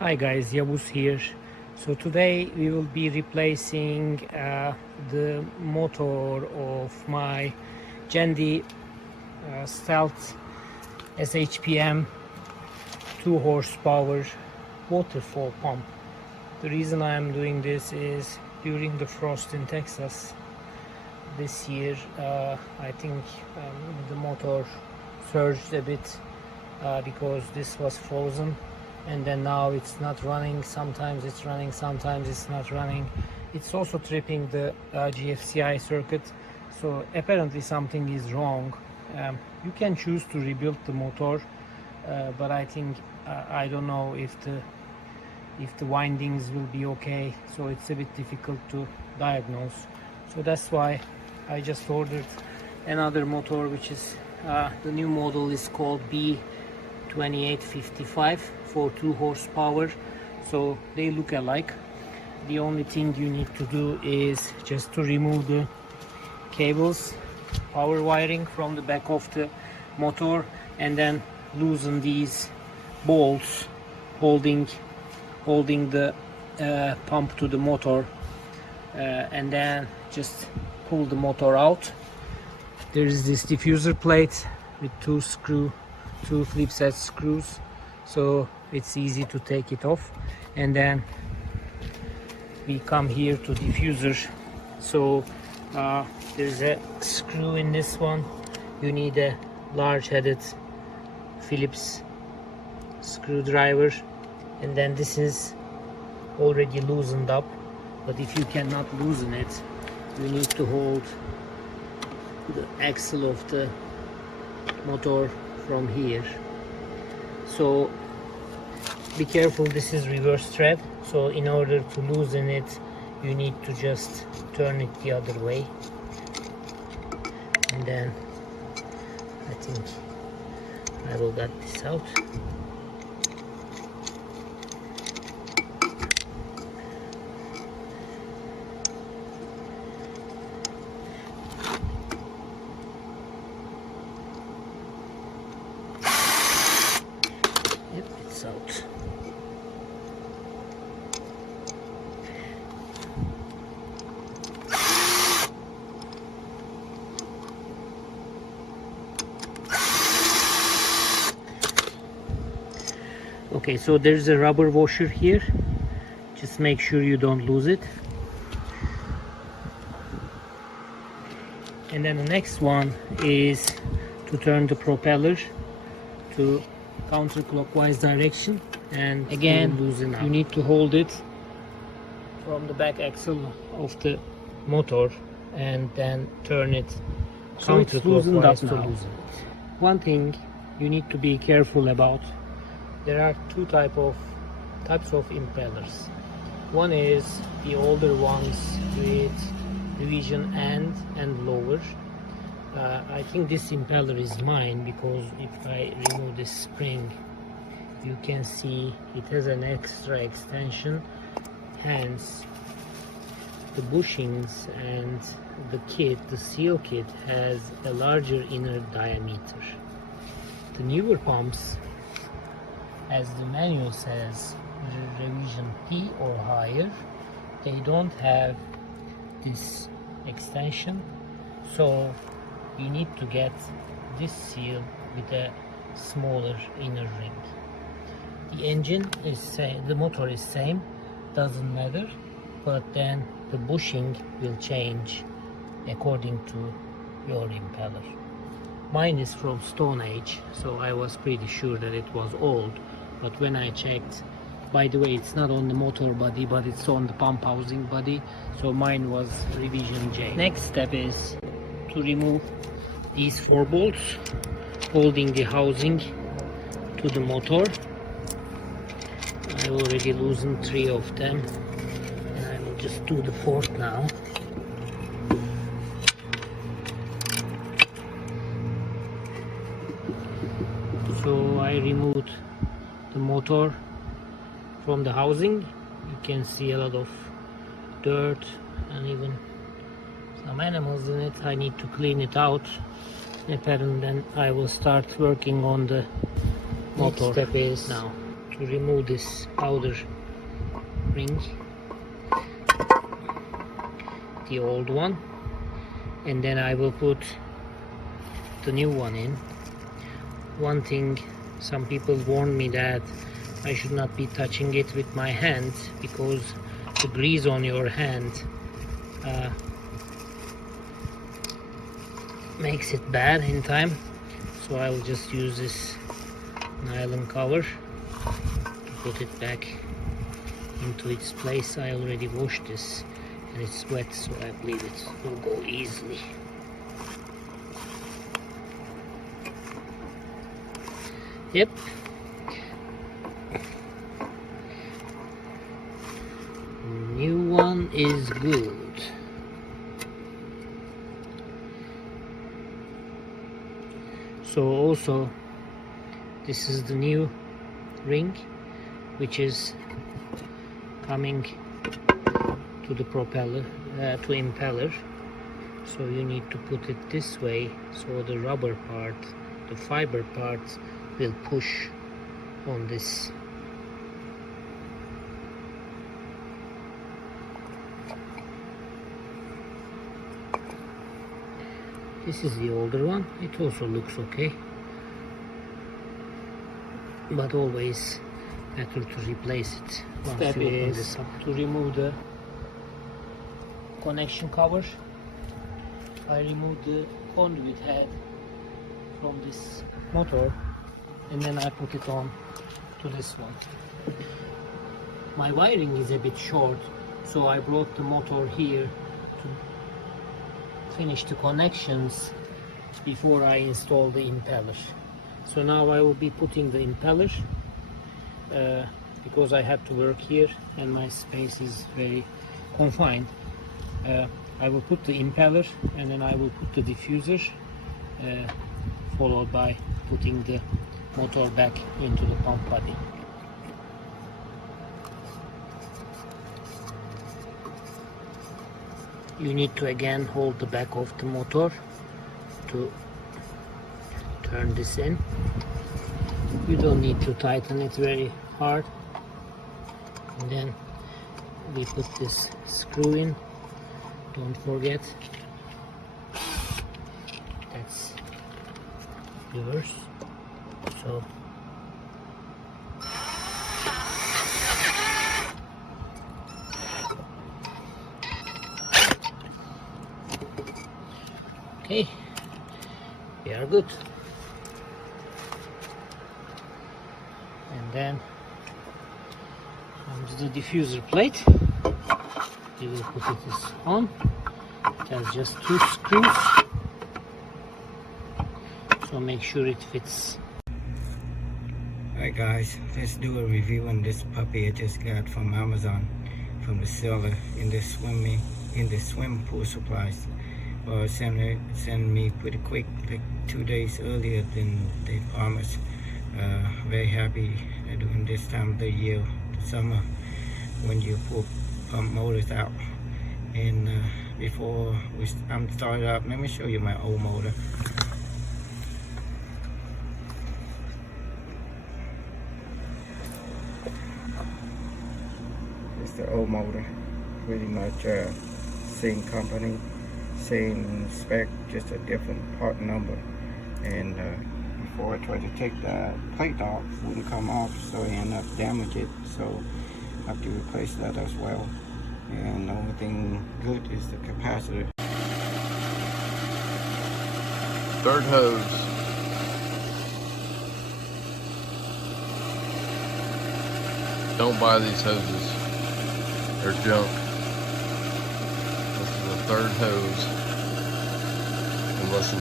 Hi guys, Yavuz here. So today we will be replacing the motor of my Jandy Stealth SHPM 2 horsepower waterfall pump. The reason I am doing this is during the frost in Texas this year, I think the motor surged a bit because this was frozen, and then now it's not running. Sometimes it's running, sometimes it's not running. It's also tripping the GFCI circuit, so apparently something is wrong. You can choose to rebuild the motor, but I think I don't know if the windings will be okay, so it's a bit difficult to diagnose. So that's why I just ordered another motor, which is the new model is called B2855 for 2 horsepower. So they look alike. The only thing you need to do is just to remove the cables, power wiring from the back of the motor, and then loosen these bolts holding the pump to the motor, and then just pull the motor out. There is this diffuser plate with two flip set screws, so it's easy to take it off. And then we come here to diffuser. So there's a screw in this one. You need a large headed Phillips screwdriver, and then this is already loosened up, but if you cannot loosen it, you need to hold the axle of the motor from here. So be careful, this is reverse thread, so in order to loosen it you need to just turn it the other way, and then I think I will get this out. Yep, it's out. Okay, so there's a rubber washer here. Just make sure you don't lose it. And then the next one is to turn the propeller to counterclockwise direction, and again loosen up. You need to hold it from the back axle of the motor and then turn it counterclockwise to loosen it. One thing you need to be careful about: there are two types of impellers. One is the older ones with division end and lower. I think this impeller is mine, because if I remove this spring, you can see it has an extra extension, hence the bushings and the seal kit has a larger inner diameter. The newer pumps, as the manual says, revision P or higher, they don't have this extension, so you need to get this seal with a smaller inner ring. The engine is same, the motor is same, doesn't matter, but then the bushing will change according to your impeller. Mine is from Stone Age, so I was pretty sure that it was old, but when I checked, by the way, it's not on the motor body, but it's on the pump housing body, so mine was revision J. Next step is to remove these 4 bolts holding the housing to the motor. I already loosened 3 of them, and I will just do the 4th now. So I removed the motor from the housing. You can see a lot of dirt and even some animals in it. I need to clean it out, and then I will start working on the motor. Next step is now to remove this outer ring, the old one, and then I will put the new one in. One thing, some people warn me that I should not be touching it with my hands because the grease on your hand makes it bad in time, so I will just use this nylon cover to put it back into its place. I already washed this and it's wet, so I believe it will go easily. Yep. New one is good. So also this is the new ring which is coming to the propeller, to impeller. So you need to put it this way so the rubber part, the fiber part will push on this. This is the older one. It also looks okay, but always better to replace it. Step is to remove the connection cover. I remove the conduit head from this motor and then I put it on to this one. My wiring is a bit short, so I brought the motor here to finish the connections before I install the impeller. So now I will be putting the impeller because I have to work here and my space is very confined. I will put the impeller and then I will put the diffuser, followed by putting the motor back into the pump body. You need to again hold the back of the motor to turn this in. You don't need to tighten it very hard. And then we put this screw in. Don't forget, that's yours. So okay, we are good. And then comes the diffuser plate. We will put it on. It has just 2 screws, so make sure it fits. Alright guys, let's do a review on this puppy I just got from Amazon, from the seller in the swim pool supplies. Send me pretty quick, like 2 days earlier than they promised. Very happy during this time of the year, the summer, when you pull pump motors out. And before I'm started up, let me show you my old motor. It's the old motor, pretty much same company, same spec, just a different part number. And before I tried to take the plate off, it wouldn't come off, so I ended up damaging it. So I have to replace that as well. And the only thing good is the capacitor. Third hose. Don't buy these hoses. They're junk. This is the third hose. Unless